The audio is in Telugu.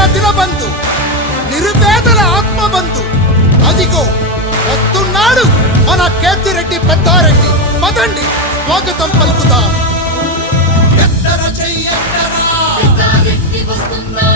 పేదల దినబంధు నిరుపేదల ఆత్మబంధు అదిగో వస్తున్నాడు మన కేతిరెడ్డి పెద్దారెడ్డి. పదండి స్వాగతం పలుకుతా ఎత్తర చెయ్యరా వస్తున్నా.